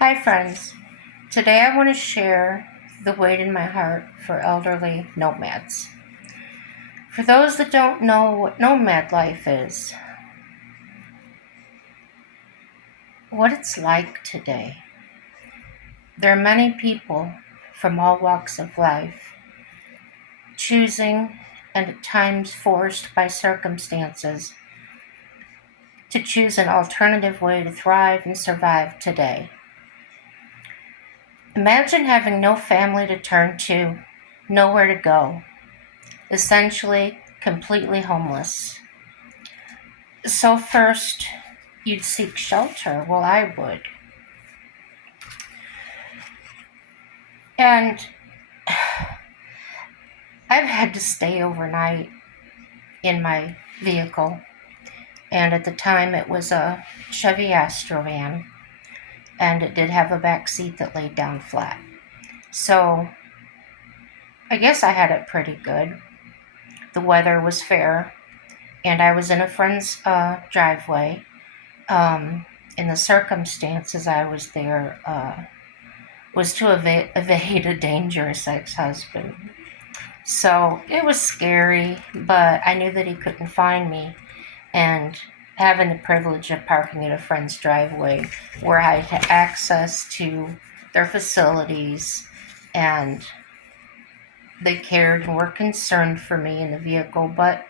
Hi, friends. Today I want to share the weight in my heart for elderly nomads. For those that don't know what nomad life is, what it's like today, there are many people from all walks of life choosing and at times forced by circumstances to choose an alternative way to thrive and survive today. Imagine having no family to turn to, nowhere to go, essentially completely homeless. So, first, you'd seek shelter. Well, I would. And I've had to stay overnight in my vehicle. And at the time, it was a Chevy Astrovan, and it did have a back seat that laid down flat. So, I guess I had it pretty good. The weather was fair, and I was in a friend's driveway. In the circumstances I was there, was to evade a dangerous ex-husband. So it was scary, but I knew that he couldn't find me. And having the privilege of parking at a friend's driveway where I had access to their facilities and they cared and were concerned for me in the vehicle, but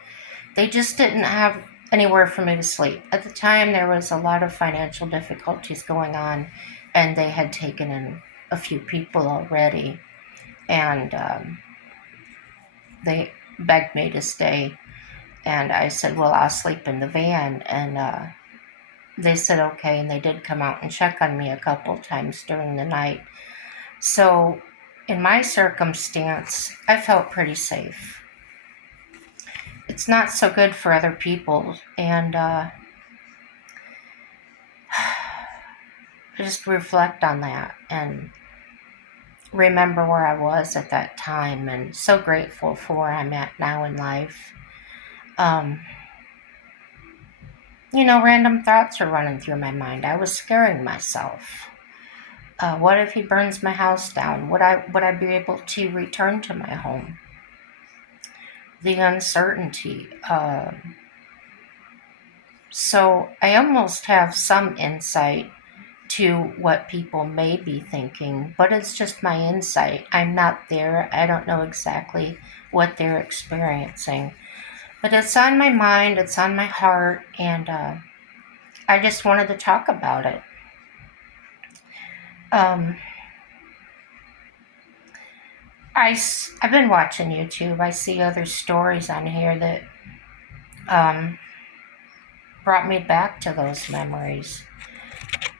they just didn't have anywhere for me to sleep. At the time, there was a lot of financial difficulties going on, and they had taken in a few people already. And they begged me to stay, and I said, well, I'll sleep in the van. And they said okay, and they did come out and check on me a couple times during the night. So in my circumstance, I felt pretty safe. It's not so good for other people, and just reflect on that and remember where I was at that time, and so grateful for where I'm at now in life. Um, Random thoughts are running through my mind. I was scaring myself. What if he burns my house down? Would I be able to return to my home? The uncertainty. So I almost have some insight to what people may be thinking, but it's just my insight. I'm not there. I don't know exactly what they're experiencing. But it's on my mind, it's on my heart, and I just wanted to talk about it. Um, I've been watching YouTube. I see other stories on here that um, brought me back to those memories.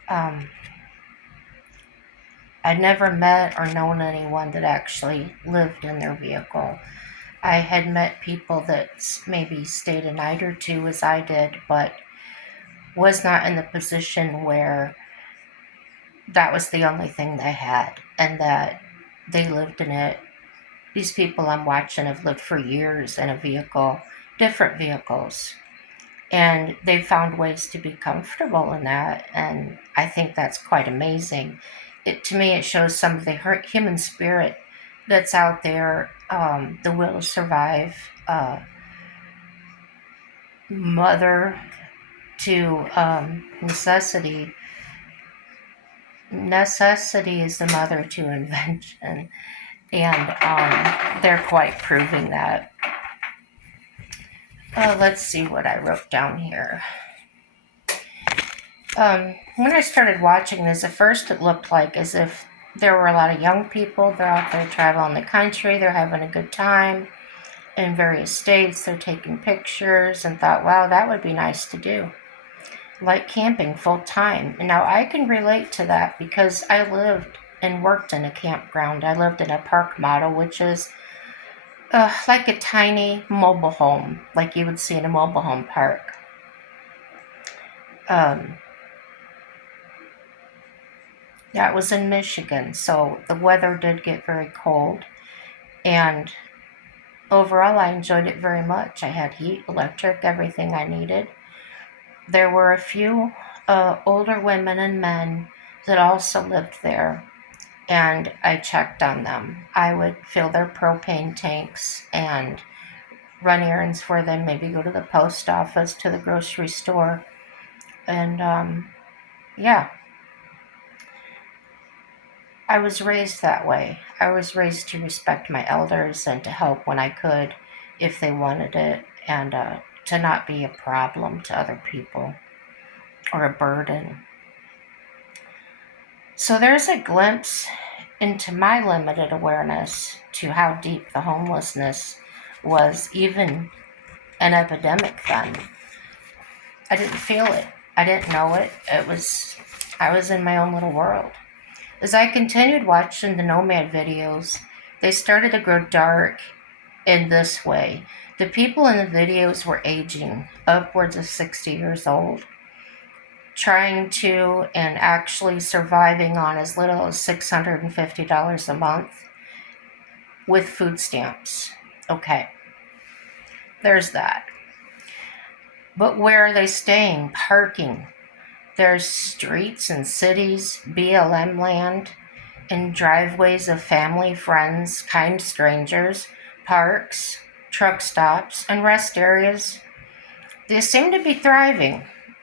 Um, I'd never met or known anyone that actually lived in their vehicle. I had met people that maybe stayed a night or two as I did, but was not in the position where that was the only thing they had and that they lived in it. These people I'm watching have lived for years in a vehicle, different vehicles, and they've found ways to be comfortable in that, and I think that's quite amazing. To me, it shows some of the human spirit that's out there, the will to survive, mother to necessity. Necessity is the mother to invention, and they're quite proving that. Let's see what I wrote down here. When I started watching this, at first it looked like as if there were a lot of young people. They're out there traveling the country. They're having a good time in various states. They're taking pictures and thought, wow, that would be nice to do. Like camping full time. And now I can relate to that because I lived and worked in a campground. I lived in a park model, which is like a tiny mobile home, like you would see in a mobile home park. Um, that was in Michigan, so the weather did get very cold. And overall, I enjoyed it very much. I had heat, electric, everything I needed. There were a few older women and men that also lived there, and I checked on them. I would fill their propane tanks and run errands for them, maybe go to the post office, to the grocery store. And yeah, I was raised that way. I was raised to respect my elders and to help when I could if they wanted it, and to not be a problem to other people or a burden. So there's a glimpse into my limited awareness to how deep the homelessness was, even an epidemic then. I didn't feel it. I didn't know it. I was in my own little world. As I continued watching the Nomad videos, they started to grow dark in this way. The people in the videos were aging, upwards of 60 years old, trying to and actually surviving on as little as $650 a month with food stamps. Okay, there's that. But where are they staying? Parking. There's streets and cities, BLM land, and driveways of family, friends, kind strangers, parks, truck stops, and rest areas. They seem to be thriving.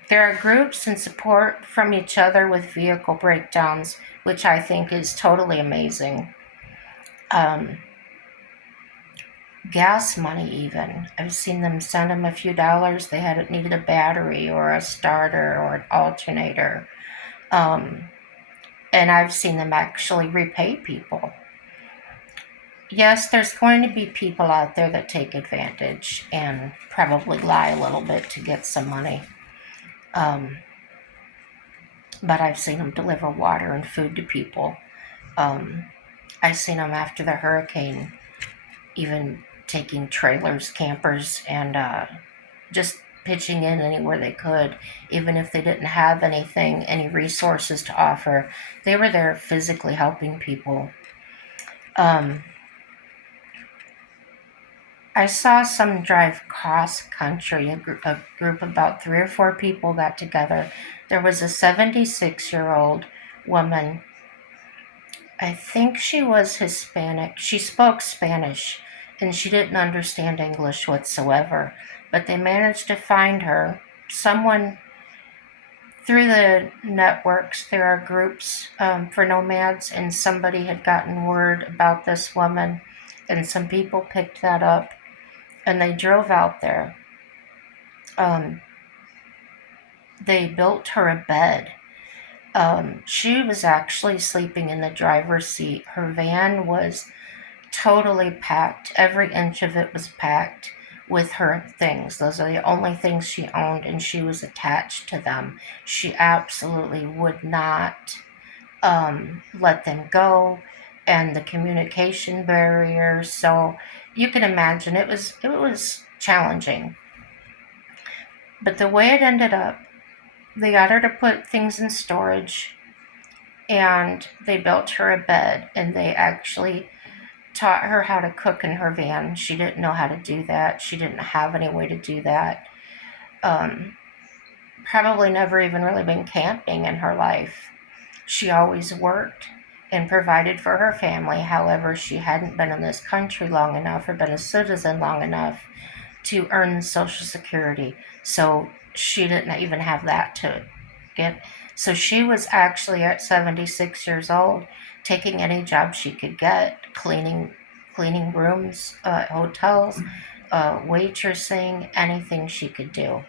There are groups and support from each other with vehicle breakdowns, which I think is totally amazing. Gas money, even. I've seen them send them a few dollars. They needed a battery or a starter or an alternator. And I've seen them actually repay people. Yes, there's going to be people out there that take advantage and probably lie a little bit to get some money. But I've seen them deliver water and food to people. I've seen them after the hurricane, even taking trailers, campers, and just pitching in anywhere they could, even if they didn't have anything, any resources to offer. They were there physically helping people. I saw some drive cross country. A group about 3 or 4 people got together. There was a 76-year-old woman. I think she was Hispanic. She spoke Spanish, and she didn't understand English whatsoever. But they managed to find her. Someone through the networks, there are groups for nomads, and somebody had gotten word about this woman, and some people picked that up, and they drove out there. They built her a bed. She was actually sleeping in the driver's seat. Her van was totally packed. Every inch of it was packed with her things. Those are the only things she owned, and she was attached to them. She absolutely would not let them go, and the communication barrier. So you can imagine it was challenging. But the way it ended up, they got her to put things in storage, and they built her a bed, and they actually taught her how to cook in her van. She didn't know how to do that. She didn't have any way to do that. Probably never even really been camping in her life. She always worked and provided for her family. However, she hadn't been in this country long enough or been a citizen long enough to earn Social Security. So she didn't even have that to get. So she was actually at 76 years old taking any job she could get, cleaning rooms, hotels, waitressing, anything she could do.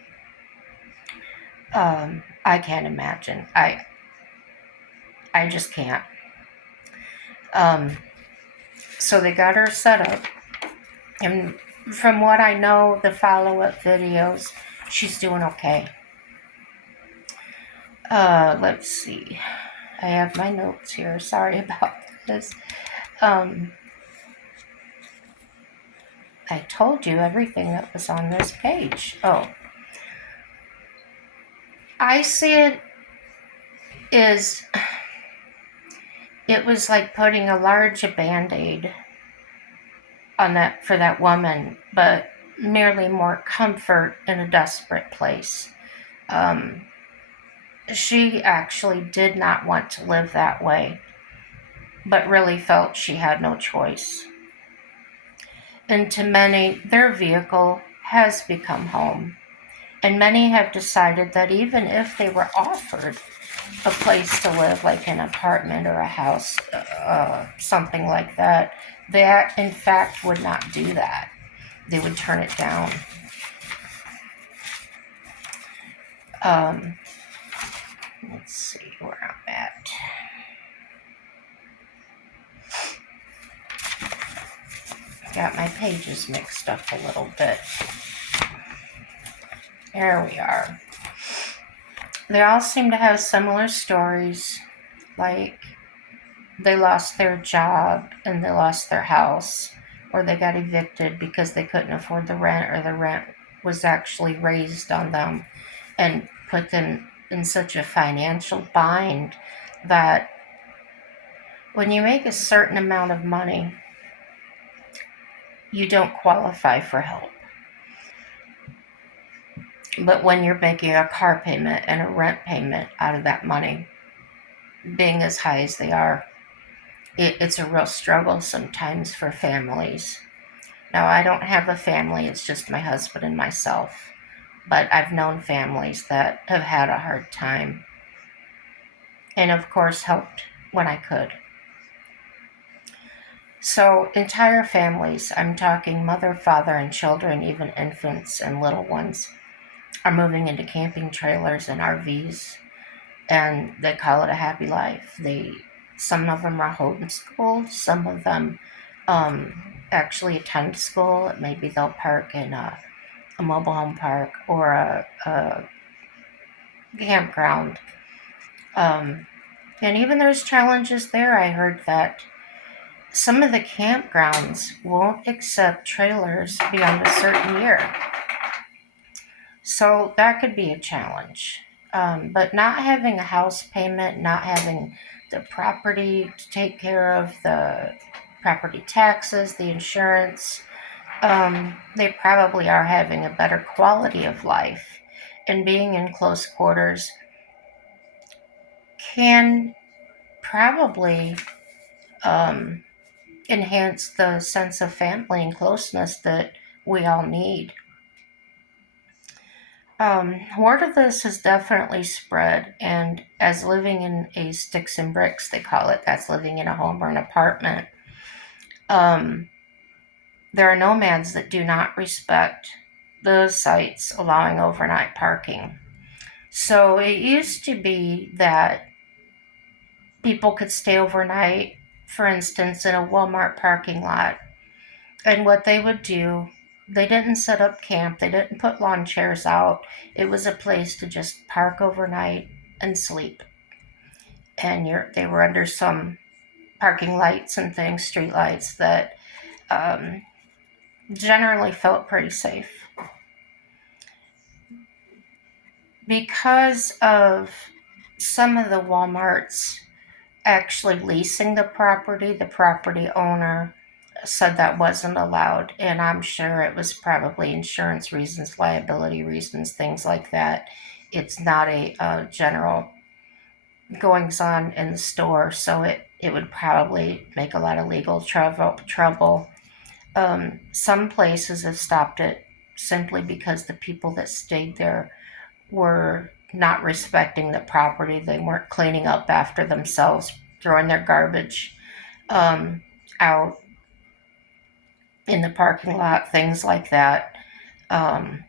I can't imagine. I just can't. So they got her set up, and from what I know, the follow-up videos, she's doing okay. Let's see. I have my notes here. Sorry about this. I told you everything that was on this page. Oh. I see it was like putting a large Band-Aid on that for that woman, but merely more comfort in a desperate place. She actually did not want to live that way, but really felt she had no choice. And to many, their vehicle has become home. And many have decided that even if they were offered a place to live, like an apartment or a house, something like that, they in fact would not do that. They would turn it down. Um, let's see where I'm at. Got my pages mixed up a little bit. There we are. They all seem to have similar stories, like they lost their job and they lost their house, or they got evicted because they couldn't afford the rent, or the rent was actually raised on them and put them in such a financial bind that when you make a certain amount of money, you don't qualify for help. But when you're making a car payment and a rent payment out of that money, being as high as they are, it's a real struggle sometimes for families. Now, I don't have a family, it's just my husband and myself. But I've known families that have had a hard time, and of course, helped when I could. So, entire families, I'm talking mother, father, and children, even infants and little ones, are moving into camping trailers and RVs, and they call it a happy life. Some of them are homeschooled, some of them actually attend school. Maybe they'll park in a mobile home park or a campground. Um, and even there's challenges there. I heard that some of the campgrounds won't accept trailers beyond a certain year. So that could be a challenge. But not having a house payment, not having the property to take care of, the property taxes, the insurance, they probably are having a better quality of life. And being in close quarters can probably um, enhance the sense of family and closeness that we all need. Word of this has definitely spread, and as living in a sticks and bricks, they call it, that's living in a home or an apartment. Um, there are nomads that do not respect the sites allowing overnight parking. So it used to be that people could stay overnight, for instance, in a Walmart parking lot. And what they would do, they didn't set up camp, they didn't put lawn chairs out. It was a place to just park overnight and sleep. And they were under some parking lights and things, street lights, that um, generally felt pretty safe. Because of some of the Walmarts actually leasing the property owner said that wasn't allowed. And I'm sure it was probably insurance reasons, liability reasons, things like that. It's not a general goings on in the store, so it would probably make a lot of legal trouble. Some places have stopped it simply because the people that stayed there were not respecting the property. They weren't cleaning up after themselves, throwing their garbage out in the parking lot, things like that. Um,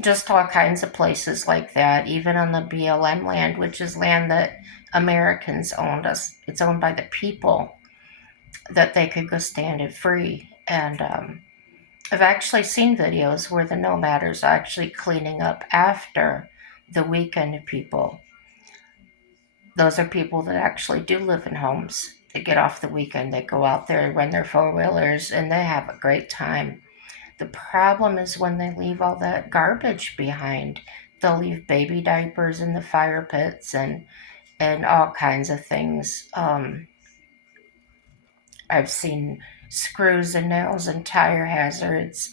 just all kinds of places like that, even on the BLM land, which is land that Americans owned us. It's owned by the people, that they could go stand it free. And I've actually seen videos where the nomaders are actually cleaning up after the weekend people. Those are people that actually do live in homes. They get off the weekend, they go out there and run their four-wheelers, and they have a great time. The problem is when they leave all that garbage behind. They'll leave baby diapers in the fire pits and all kinds of things. I've seen screws and nails and tire hazards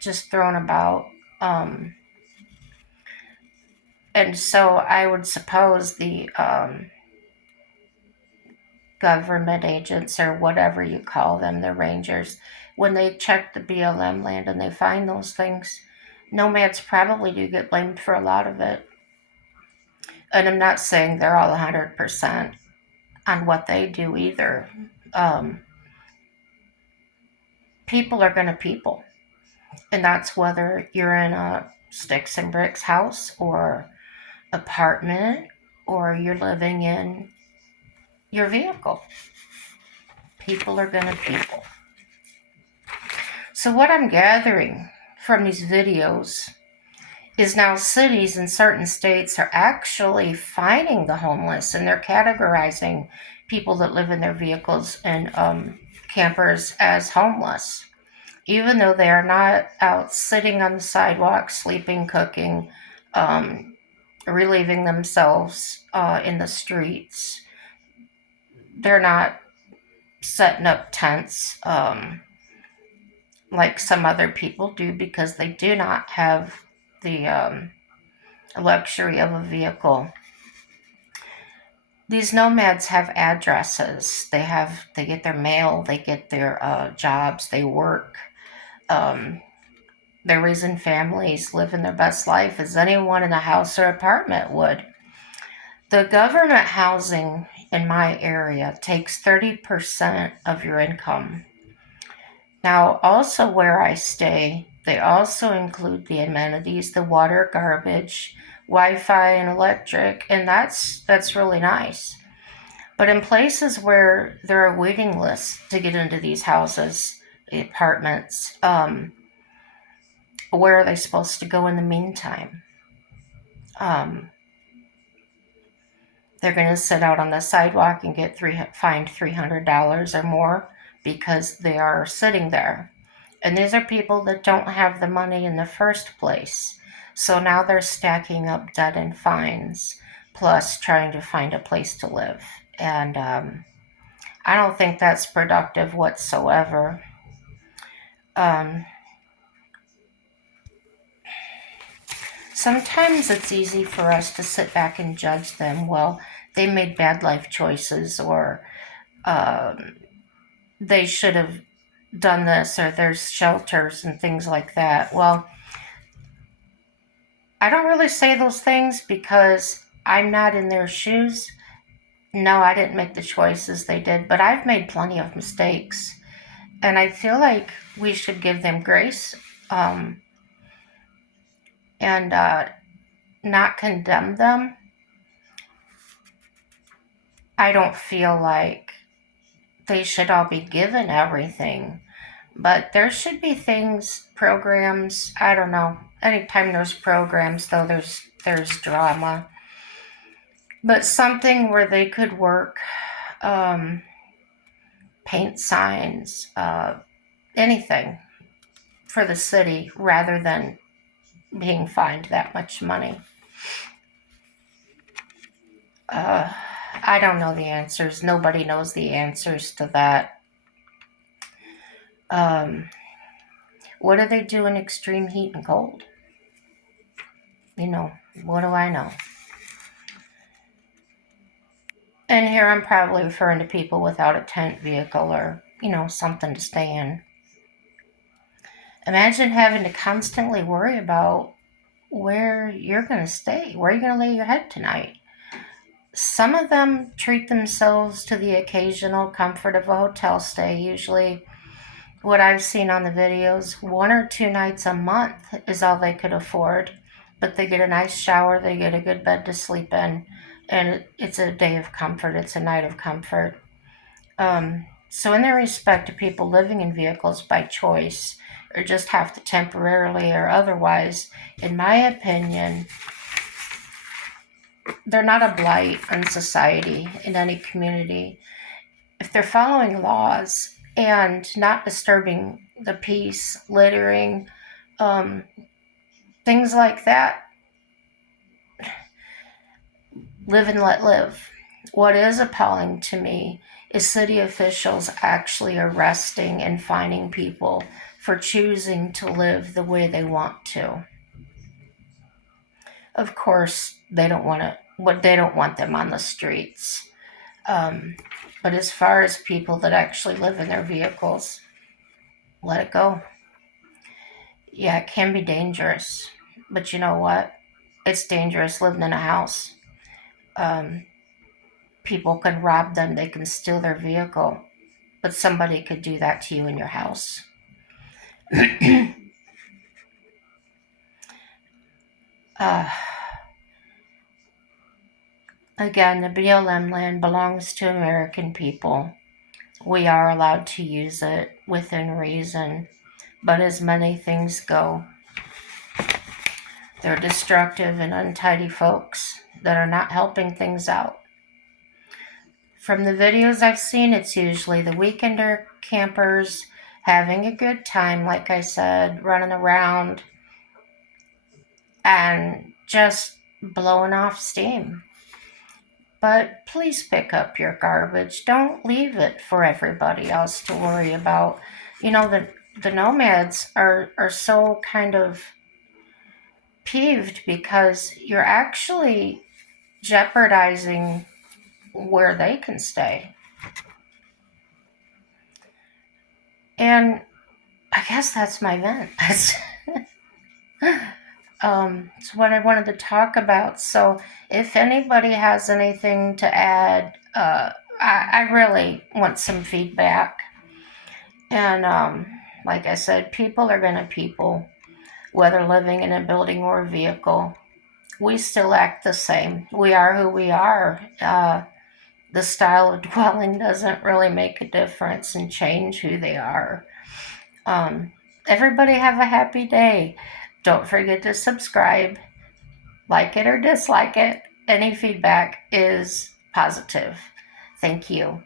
just thrown about. Um, And so I would suppose the government agents, or whatever you call them, the rangers, when they check the BLM land and they find those things, nomads probably do get blamed for a lot of it. And I'm not saying they're all 100% on what they do either. Um, People are going to people. And that's whether you're in a sticks and bricks house or apartment, or you're living in your vehicle. People are going to people. So what I'm gathering from these videos is now cities in certain states are actually fining the homeless, and they're categorizing people that live in their vehicles and campers as homeless, even though they are not out sitting on the sidewalk, sleeping, cooking, relieving themselves in the streets. They're not setting up tents like some other people do, because they do not have the luxury of a vehicle. These nomads have addresses. They get their mail. They get their jobs. They work. Um, they're raising families, living their best life as anyone in a house or apartment would. The government housing in my area takes 30% of your income. Now, also where I stay, they also include the amenities, the water, garbage, Wi-Fi, and electric, and that's really nice. But in places where there are waiting lists to get into these houses, the apartments, where are they supposed to go in the meantime? Um, they're going to sit out on the sidewalk and get fined $300 or more because they are sitting there. And these are people that don't have the money in the first place. So now they're stacking up debt and fines, plus trying to find a place to live. And I don't think that's productive whatsoever. Sometimes it's easy for us to sit back and judge them. Well, they made bad life choices, or they should have done this, or there's shelters and things like that. Well, I don't really say those things because I'm not in their shoes. No, I didn't make the choices they did, but I've made plenty of mistakes. And I feel like we should give them grace, and not condemn them. I don't feel like they should all be given everything, but there should be things, programs. I don't know. Anytime there's programs, though, there's drama. But something where they could work, paint signs, anything for the city, rather than being fined that much money. I don't know the answers. Nobody knows the answers to that. What do they do in extreme heat and cold? What do I know? And here I'm probably referring to people without a tent, vehicle, or, something to stay in. Imagine having to constantly worry about where you're going to stay, where you're going to lay your head tonight. Some of them treat themselves to the occasional comfort of a hotel stay. Usually, what I've seen on the videos, 1 or 2 nights a month is all they could afford. But they get a nice shower, they get a good bed to sleep in, and it's a day of comfort, it's a night of comfort. So in their respect to people living in vehicles by choice, or just have to temporarily or otherwise, in my opinion, they're not a blight on society in any community. If they're following laws and not disturbing the peace, littering, things like that, live and let live. What is appalling to me is city officials actually arresting and fining people for choosing to live the way they want to. of course, they don't want them on the streets. But as far as people that actually live in their vehicles, let it go. Yeah, it can be dangerous, but you know what? It's dangerous living in a house. Um, People can rob them, they can steal their vehicle, but somebody could do that to you in your house. uh, Again, the BLM land belongs to American people. We are allowed to use it within reason, but as many things go, they're destructive and untidy folks that are not helping things out. From the videos I've seen, it's usually the weekender campers having a good time, like I said, running around and just blowing off steam. But please pick up your garbage. Don't leave it for everybody else to worry about. You know, the nomads are so kind of peeved because you're actually jeopardizing where they can stay. And I guess that's my vent. It's what I wanted to talk about. So if anybody has anything to add, I really want some feedback. And like I said, people are going to people, whether living in a building or a vehicle. We still act the same. We are who we are. The style of dwelling doesn't really make a difference and change who they are. Everybody have a happy day. Don't forget to subscribe, like it or dislike it. Any feedback is positive. Thank you.